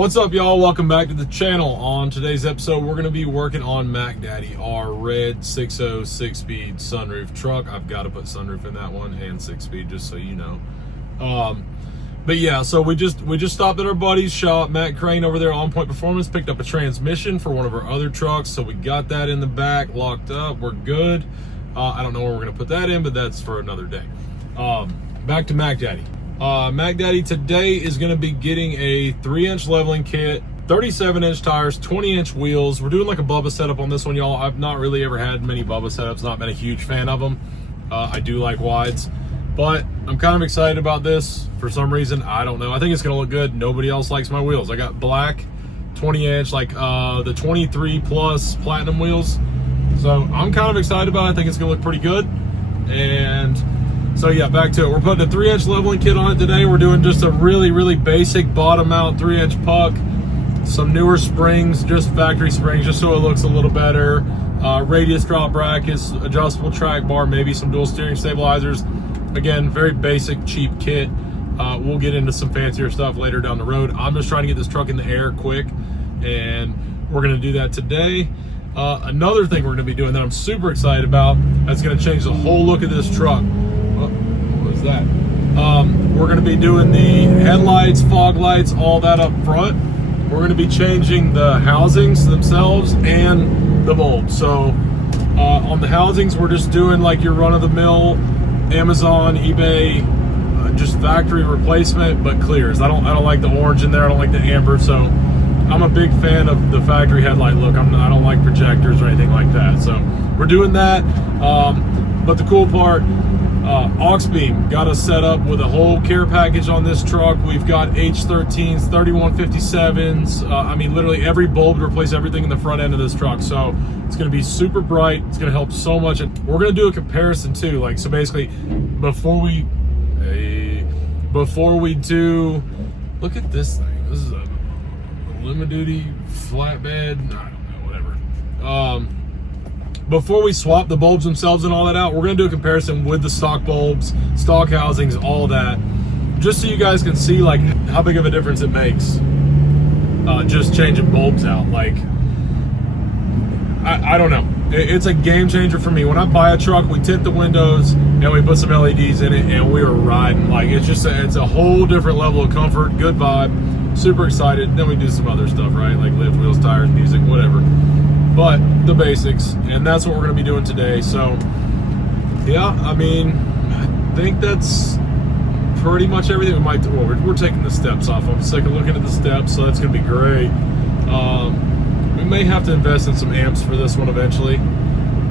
What's up, y'all? Welcome back to the channel. On today's episode, we're going to be working on Mak Daddy, our red 6.0 6-speed sunroof truck. I've got to put sunroof in that one and 6-speed, just so you know. But yeah, so we just stopped at our buddy's shop, Matt Crane over there, On Point Performance, picked up a transmission for one of our other trucks, so we got that in the back, locked up. We're good. I don't know where we're going to put that in, but that's for another day. Back to Mak Daddy. Mak Daddy today is going to be getting a 3-inch leveling kit, 37-inch tires, 20-inch wheels. We're doing like a Bubba setup on this one, y'all. I've not really ever had many Bubba setups, not been a huge fan of them. I do like wides, but I'm kind of excited about this for some reason. I don't know. I think it's going to look good. Nobody else likes my wheels. I got black 20-inch, like the 23 plus platinum wheels. So I'm kind of excited about it. I think it's going to look pretty good. And so yeah, back to it. We're putting a 3-inch leveling kit on it today. We're doing just a really basic bottom mount 3-inch puck, some newer springs, just factory springs, just so it looks a little better. Radius drop brackets, adjustable track bar, maybe some dual steering stabilizers. Again, very basic, cheap kit. We'll get into some fancier stuff later down the road. I'm just trying to get this truck in the air quick, and we're gonna do that today. Another thing we're gonna be doing that I'm super excited about, that's gonna change the whole look of this truck. That we're going to be doing the headlights, fog lights, all that up front. We're going to be changing the housings themselves and the bulbs. So on the housings, we're just doing like your run-of-the-mill Amazon, eBay, just factory replacement, but clears. I don't like the orange in there. I don't like the amber. So I'm a big fan of the factory headlight look. I don't like projectors or anything like that. So we're doing that. But the cool part, aux beam got us set up with a whole care package on this truck. We've got H13s, 3157s. I mean, literally every bulb to replace everything in the front end of this truck. So it's going to be super bright. It's going to help so much. And we're going to do a comparison too. Like, so basically, before we do, look at this thing. This is a limited duty flatbed. I don't know, whatever. Before we swap the bulbs themselves and all that out, we're going to do a comparison with the stock bulbs, stock housings, all that, just so you guys can see like how big of a difference it makes just changing bulbs out. Like, I don't know, it's a game changer for me. When I buy a truck, we tint the windows and we put some LEDs in it and we are riding. Like, it's a whole different level of comfort, good vibe, super excited. Then we do some other stuff, right, like lift, wheels, tires, music, whatever. But the basics, and that's what we're going to be doing today. So yeah, I mean, I think that's pretty much everything. We're taking the steps off. I'm sick of looking at the steps, so that's going to be great. We may have to invest in some amps for this one eventually,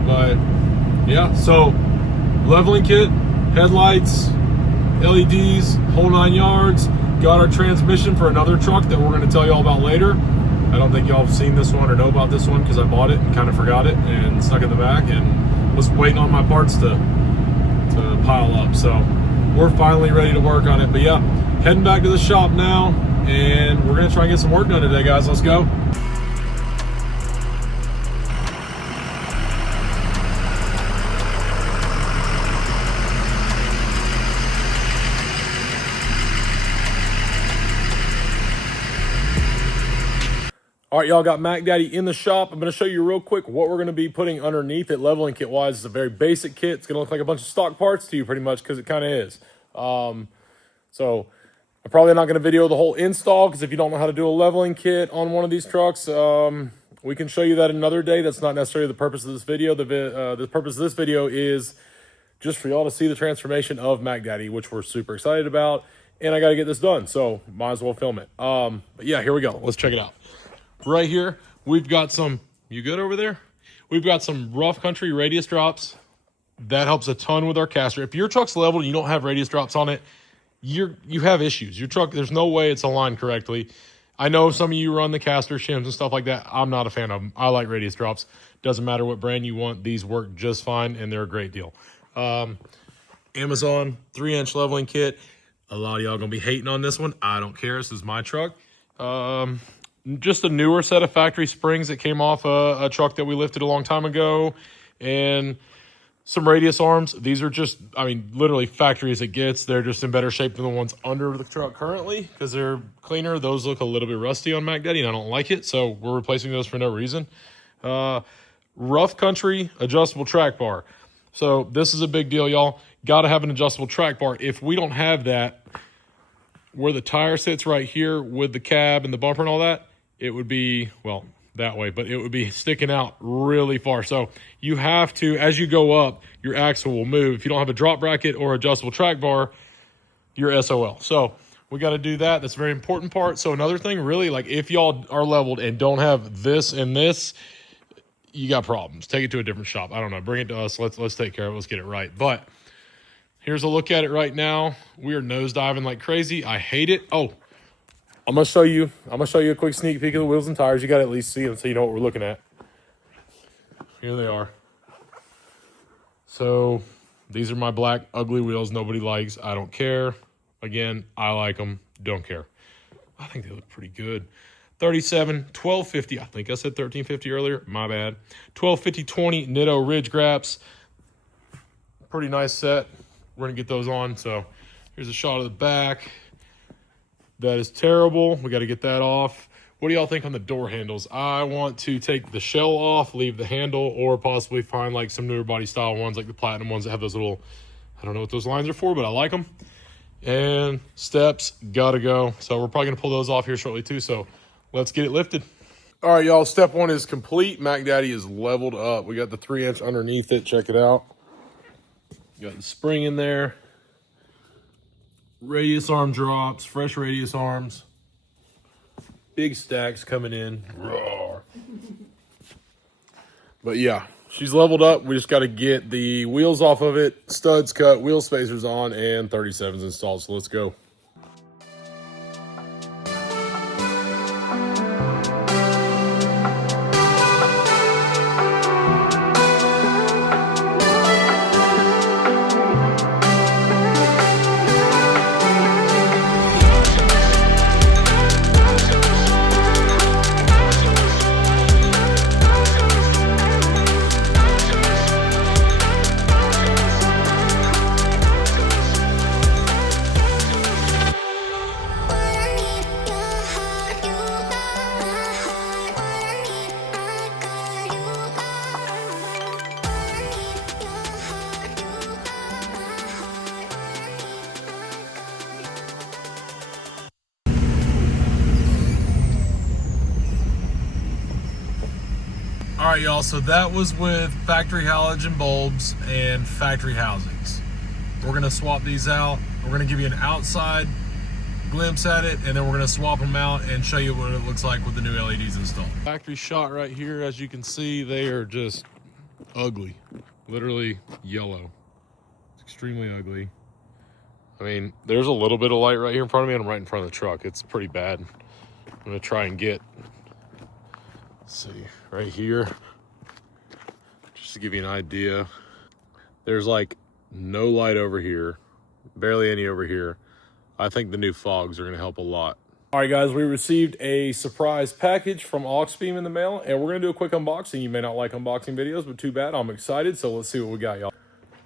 but yeah. So leveling kit, headlights, LEDs, whole 9 yards. Got our transmission for another truck that we're going to tell you all about later. I don't think y'all have seen this one or know about this one because I bought it and kind of forgot it and stuck in the back and was waiting on my parts to pile up. So we're finally ready to work on it. But yeah, heading back to the shop now, and we're gonna try and get some work done today, guys. Let's go. All right, y'all, got Mak Daddy in the shop. I'm going to show you real quick what we're going to be putting underneath it leveling kit-wise. It's a very basic kit. It's going to look like a bunch of stock parts to you pretty much because it kind of is. So I'm probably not going to video the whole install because if you don't know how to do a leveling kit on one of these trucks, we can show you that another day. That's not necessarily the purpose of this video. The purpose of this video is just for y'all to see the transformation of Mak Daddy, which we're super excited about. And I got to get this done, so might as well film it. But yeah, here we go. Let's check it out. Right here, we've got some, you good over there? We've got some rough country radius drops. That helps a ton with our caster. If your truck's leveled and you don't have radius drops on it, you have issues. Your truck, there's no way it's aligned correctly. I know some of you run the caster shims and stuff like that. I'm not a fan of them. I like radius drops. Doesn't matter what brand you want. These work just fine, and they're a great deal. Amazon 3-inch leveling kit. A lot of y'all gonna be hating on this one. I don't care. This is my truck. Just a newer set of factory springs that came off a truck that we lifted a long time ago, and some radius arms. These are just, I mean, literally factory as it gets. They're just in better shape than the ones under the truck currently because they're cleaner. Those look a little bit rusty on Mac Daddy, and I don't like it, so we're replacing those for no reason. Rough country adjustable track bar. So this is a big deal, y'all. Got to have an adjustable track bar. If we don't have that, where the tire sits right here with the cab and the bumper and all that, it would be, well, that way, but it would be sticking out really far. So you have to, as you go up, your axle will move. If you don't have a drop bracket or adjustable track bar, you're SOL. So we got to do that. That's a very important part. So another thing, really, like if y'all are leveled and don't have this and this, you got problems. Take it to a different shop. I don't know. Bring it to us. Let's take care of it. Let's get it right. But here's a look at it right now. We are nosediving like crazy. I hate it. Oh, I'm gonna show you a quick sneak peek of the wheels and tires. You got to at least see them so you know what we're looking at. Here they are. So these are my black ugly wheels nobody likes. I don't care. Again, I like them. Don't care. I think they look pretty good. 37, 1250. I think I said 1350 earlier. My bad. 1250 20 Nitto Ridge Graps. Pretty nice set. We're gonna get those on. So here's a shot of the back. That is terrible. We got to get that off. What do y'all think on the door handles? I want to take the shell off, leave the handle, or possibly find like some newer body style ones, like the platinum ones that have those little, I don't know what those lines are for, but I like them. And steps, gotta go. So we're probably gonna pull those off here shortly too. So let's get it lifted. All right, y'all, step one is complete. Mac Daddy is leveled up. We got the 3-inch underneath it. Check it out. Got the spring in there. Radius arm drops, fresh radius arms. Big stacks coming in. Roar. But yeah, she's leveled up. We just got to get the wheels off of it, studs cut, wheel spacers on, and 37s installed. So let's go. All right, y'all, so that was with factory halogen bulbs and factory housings. We're gonna swap these out. We're gonna give you an outside glimpse at it, and then we're gonna swap them out and show you what it looks like with the new LEDs installed. Factory shot right here, as you can see, they are just ugly, literally yellow. It's extremely ugly. I mean, there's a little bit of light right here in front of me, and I'm right in front of the truck. It's pretty bad. I'm gonna try and get, let's see, right here, just to give you an idea. There's like no light over here, barely any over here. I think the new fogs are gonna help a lot. All right, guys, we received a surprise package from Auxbeam in the mail, and we're gonna do a quick unboxing. You may not like unboxing videos, but too bad, I'm excited, so let's see what we got, y'all.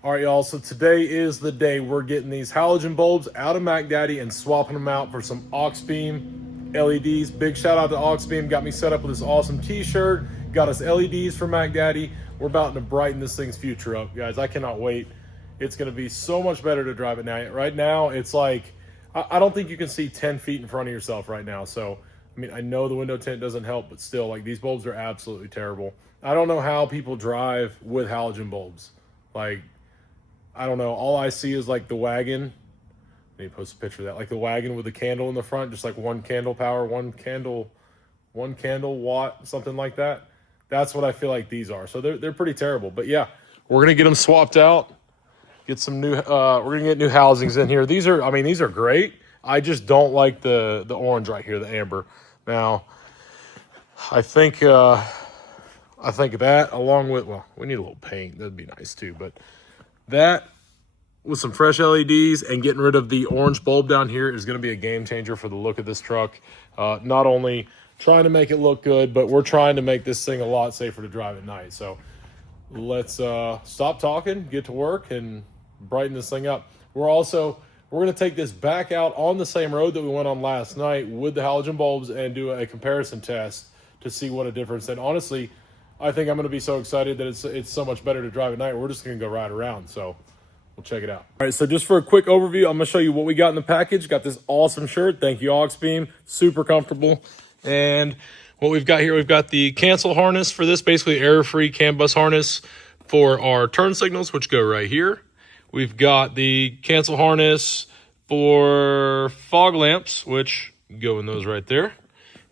All right, y'all, so today is the day we're getting these halogen bulbs out of Mac Daddy and swapping them out for some Auxbeam LEDs. Big shout out to Auxbeam, got me set up with this awesome t-shirt, got us LEDs for Mac Daddy. We're about to brighten this thing's future up, guys. I cannot wait. It's gonna be so much better to drive it now. Right now, it's like, I don't think you can see 10 feet in front of yourself right now. So, I mean, I know the window tint doesn't help, but still, like, these bulbs are absolutely terrible. I don't know how people drive with halogen bulbs. Like, I don't know. All I see is like the wagon. Let me post a picture of that. Like the wagon with the candle in the front, just like one candle power, one candle watt, something like that. That's what I feel like these are. So they're pretty terrible. But yeah, we're gonna get them swapped out. Get some new. We're gonna get new housings in here. These are, I mean, these are great. I just don't like the orange right here, the amber. Now, I think that along with, well, we need a little paint. That'd be nice too, but. That with some fresh LEDs and getting rid of the orange bulb down here is going to be a game changer for the look of this truck. Not only trying to make it look good, but we're trying to make this thing a lot safer to drive at night. So let's stop talking, get to work, and brighten this thing up. We're going to take this back out on the same road that we went on last night with the halogen bulbs and do a comparison test to see what a difference. And honestly, I think I'm going to be so excited that it's so much better to drive at night. We're just going to go ride around. So we'll check it out. All right, so just for a quick overview, I'm going to show you what we got in the package. Got this awesome shirt. Thank you, Auxbeam. Super comfortable. And what we've got here, we've got the cancel harness for this, basically air-free CAN bus harness for our turn signals, which go right here. We've got the cancel harness for fog lamps, which go in those right there.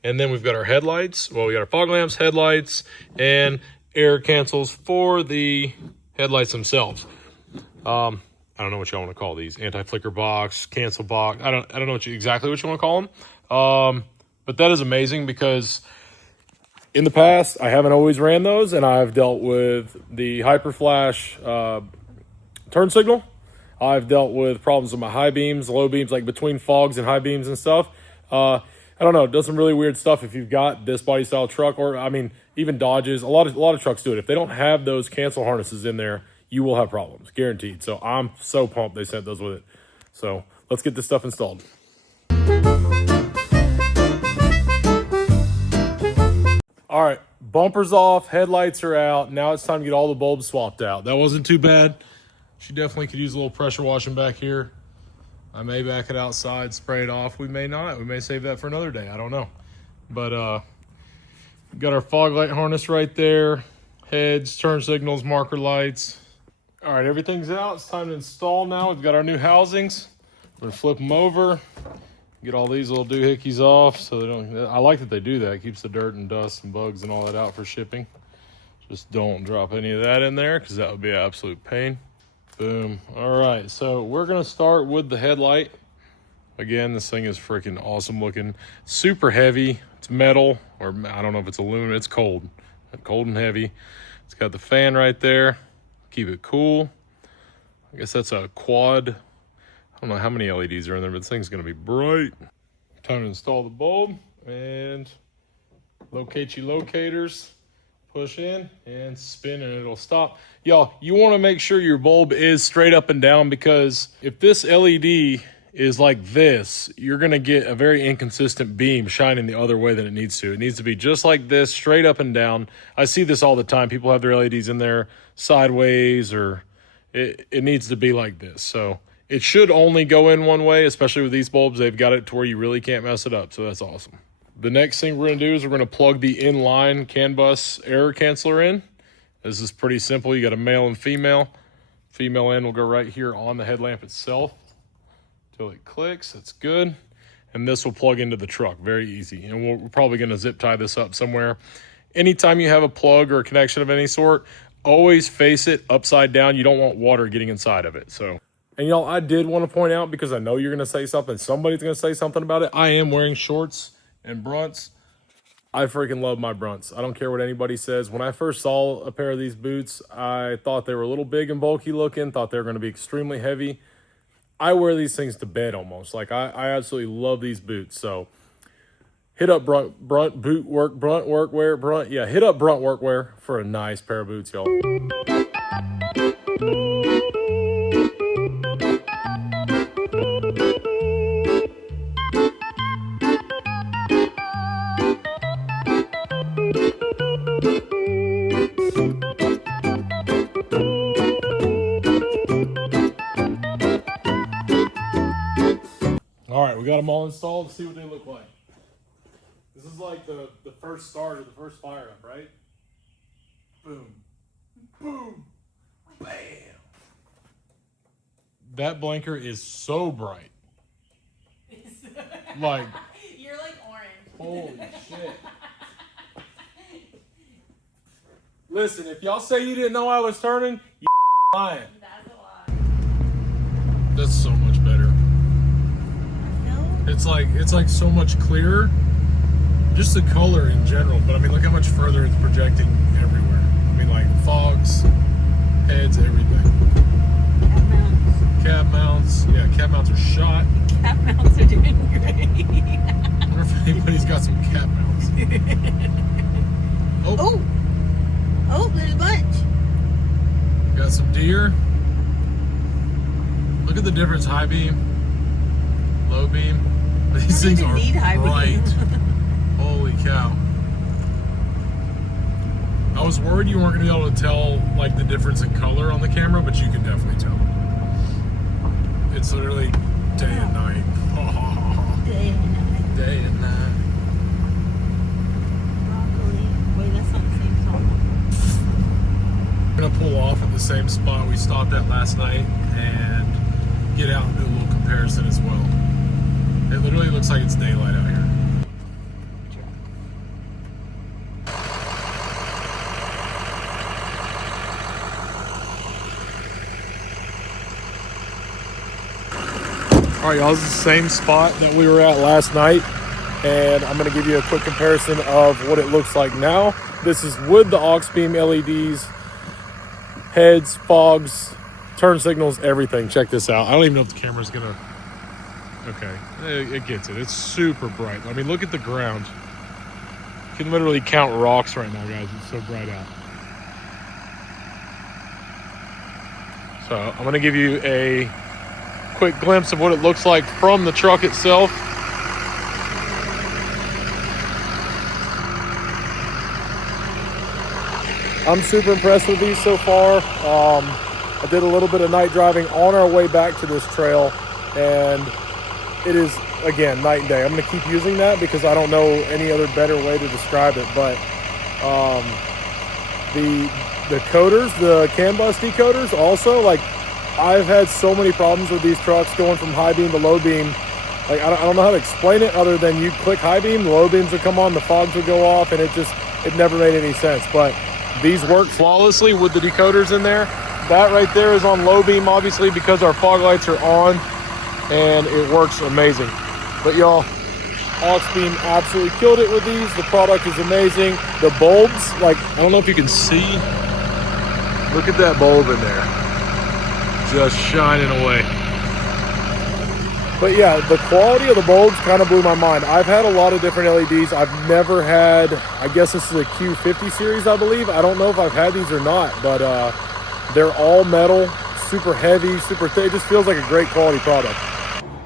And then we've got our headlights. Well, we got our fog lamps, headlights, and air cancels for the headlights themselves. I don't know what y'all want to call these. Anti-flicker box, cancel box. I don't know exactly what you want to call them. But that is amazing because in the past, I haven't always ran those, and I've dealt with the hyper flash turn signal. I've dealt with problems with my high beams, low beams, like between fogs and high beams and stuff. I don't know, it does some really weird stuff if you've got this body style truck, or I mean, even Dodges. A lot of trucks do it. If they don't have those cancel harnesses in there, you will have problems, guaranteed. So I'm so pumped they sent those with it. So let's get this stuff installed. All right, bumpers off, headlights are out. Now it's time to get all the bulbs swapped out. That wasn't too bad. She definitely could use a little pressure washing back here. I may back it outside, spray it off. We may not. We may save that for another day. I don't know. But got our fog light harness right there. Heads, turn signals, marker lights. All right, everything's out. It's time to install now. We've got our new housings. We're going to flip them over. Get all these little doohickeys off so they don't. I like that they do that. It keeps the dirt and dust and bugs and all that out for shipping. Just don't drop any of that in there because that would be an absolute pain. Boom. All right, so we're gonna start with the headlight. Again, this thing is freaking awesome looking. Super heavy. It's metal, or I don't know if it's aluminum. It's cold and heavy. It's got the fan right there. Keep it cool. I guess that's a quad. I don't know how many LEDs are in there, but this thing's gonna be bright. Time to install the bulb and locate your locators. Push in and spin and it'll stop. Y'all, you want to make sure your bulb is straight up and down, because if this LED is like this, you're going to get a very inconsistent beam shining the other way than it needs to. It needs to be just like this, straight up and down. I see this all the time. People have their LEDs in there sideways, or it needs to be like this. So it should only go in one way, especially with these bulbs. They've got it to where you really can't mess it up. So that's awesome. The next thing we're going to do is we're going to plug the inline CAN bus error canceller in. This is pretty simple. You got a male and female. Female end will go right here on the headlamp itself until it clicks. That's good. And this will plug into the truck. Very easy. And we're probably going to zip tie this up somewhere. Anytime you have a plug or a connection of any sort, always face it upside down. You don't want water getting inside of it. So, and y'all, I did want to point out, because I know you're going to say something. Somebody's going to say something about it. I am wearing shorts and brunts. I freaking love my brunts. I don't care what anybody says. When I first saw a pair of these boots, I thought they were a little big and bulky looking, thought they were going to be extremely heavy. I wear these things to bed almost. Like, I absolutely love these boots. So hit up brunt workwear. Yeah, hit up brunt workwear for a nice pair of boots, y'all. All right, we got them all installed. Let's see what they look like. This is like the first start or the first fire up, right? Boom. Boom. Bam. That blinker is so bright. Like, you're like orange. Holy shit. Listen, if y'all say you didn't know I was turning, you lying. That's a lie. That's so much better. It's like so much clearer. Just the color in general, but I mean, look how much further it's projecting everywhere. I mean, like fogs, heads, everything. Cap mounts. Cap mounts. Yeah, cap mounts are shot. Cap mounts are doing great. I wonder if anybody's got some cap mounts. Oh, there's a bunch. here, look at the difference, high beam, low beam. These things are bright. Holy cow. I was worried you weren't going to be able to tell like the difference in color on the camera, but you can definitely tell. It's literally day and night. Day and night. Day and night. Broccoli. Wait, that's not the same song. We're going to pull off at the same spot we stopped at last night and get out and do a little comparison as well. It literally looks like it's daylight out here. All right, y'all, this is the same spot that we were at last night, and I'm gonna give you a quick comparison of what it looks like now. This is with the aux beam LEDs, heads, fogs, turn signals, everything. Check this out. I don't even know if the camera's gonna, okay, it gets it. It's super bright. I mean, look at the ground. You can literally count rocks right now, guys. It's so bright out. So I'm gonna give you a quick glimpse of what it looks like from the truck itself. I'm super impressed with these so far. I did a little bit of night driving on our way back to this trail, and it is, again, night and day. I'm going to keep using that because I don't know any other better way to describe it, but the coders, the CAN bus decoders also, like, I've had so many problems with these trucks going from high beam to low beam. Like, I don't know how to explain it other than you click high beam, the low beams would come on, the fogs would go off, and it never made any sense. But these work flawlessly with the decoders in there. That right there is on low beam, obviously, because our fog lights are on, and it works amazing. But y'all, aux beam absolutely killed it with these. The product is amazing. The bulbs, like, I don't know if you can see. Look at that bulb in there. Just shining away. But yeah, the quality of the bulbs kind of blew my mind. I've had a lot of different LEDs. I've never had, I guess this is a Q50 series, I believe. I don't know if I've had these or not, but they're all metal, super heavy, super thick. It just feels like a great quality product.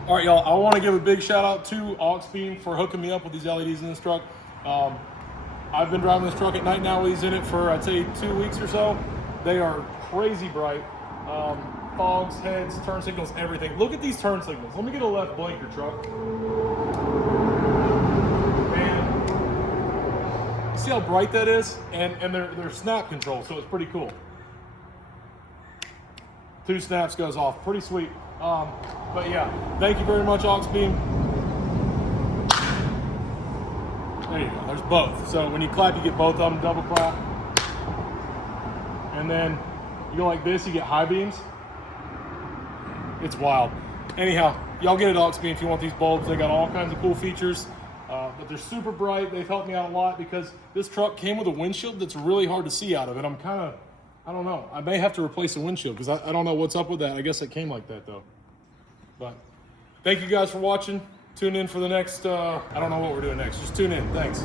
All right, y'all, I want to give a big shout out to aux beam for hooking me up with these LEDs in this truck. I've been driving this truck at night now. He's in it for, I'd say, 2 weeks or so. They are crazy bright. Fogs, heads, turn signals, everything. Look at these turn signals. Let me get a left blinker, truck. Man, you see how bright that is? And they're snap control, so it's pretty cool. 2 snaps goes off, pretty sweet. But yeah, thank you very much, aux beam. There you go, there's both. So when you clap, you get both of them, double clap. And then you go like this, you get high beams. It's wild. Anyhow, y'all get it, aux beam, if you want these bulbs. They got all kinds of cool features, but they're super bright. They've helped me out a lot because this truck came with a windshield that's really hard to see out of it. I'm kind of, I don't know. I may have to replace the windshield because I don't know what's up with that. I guess it came like that though. But thank you guys for watching. Tune in for the next, I don't know what we're doing next. Just tune in. Thanks.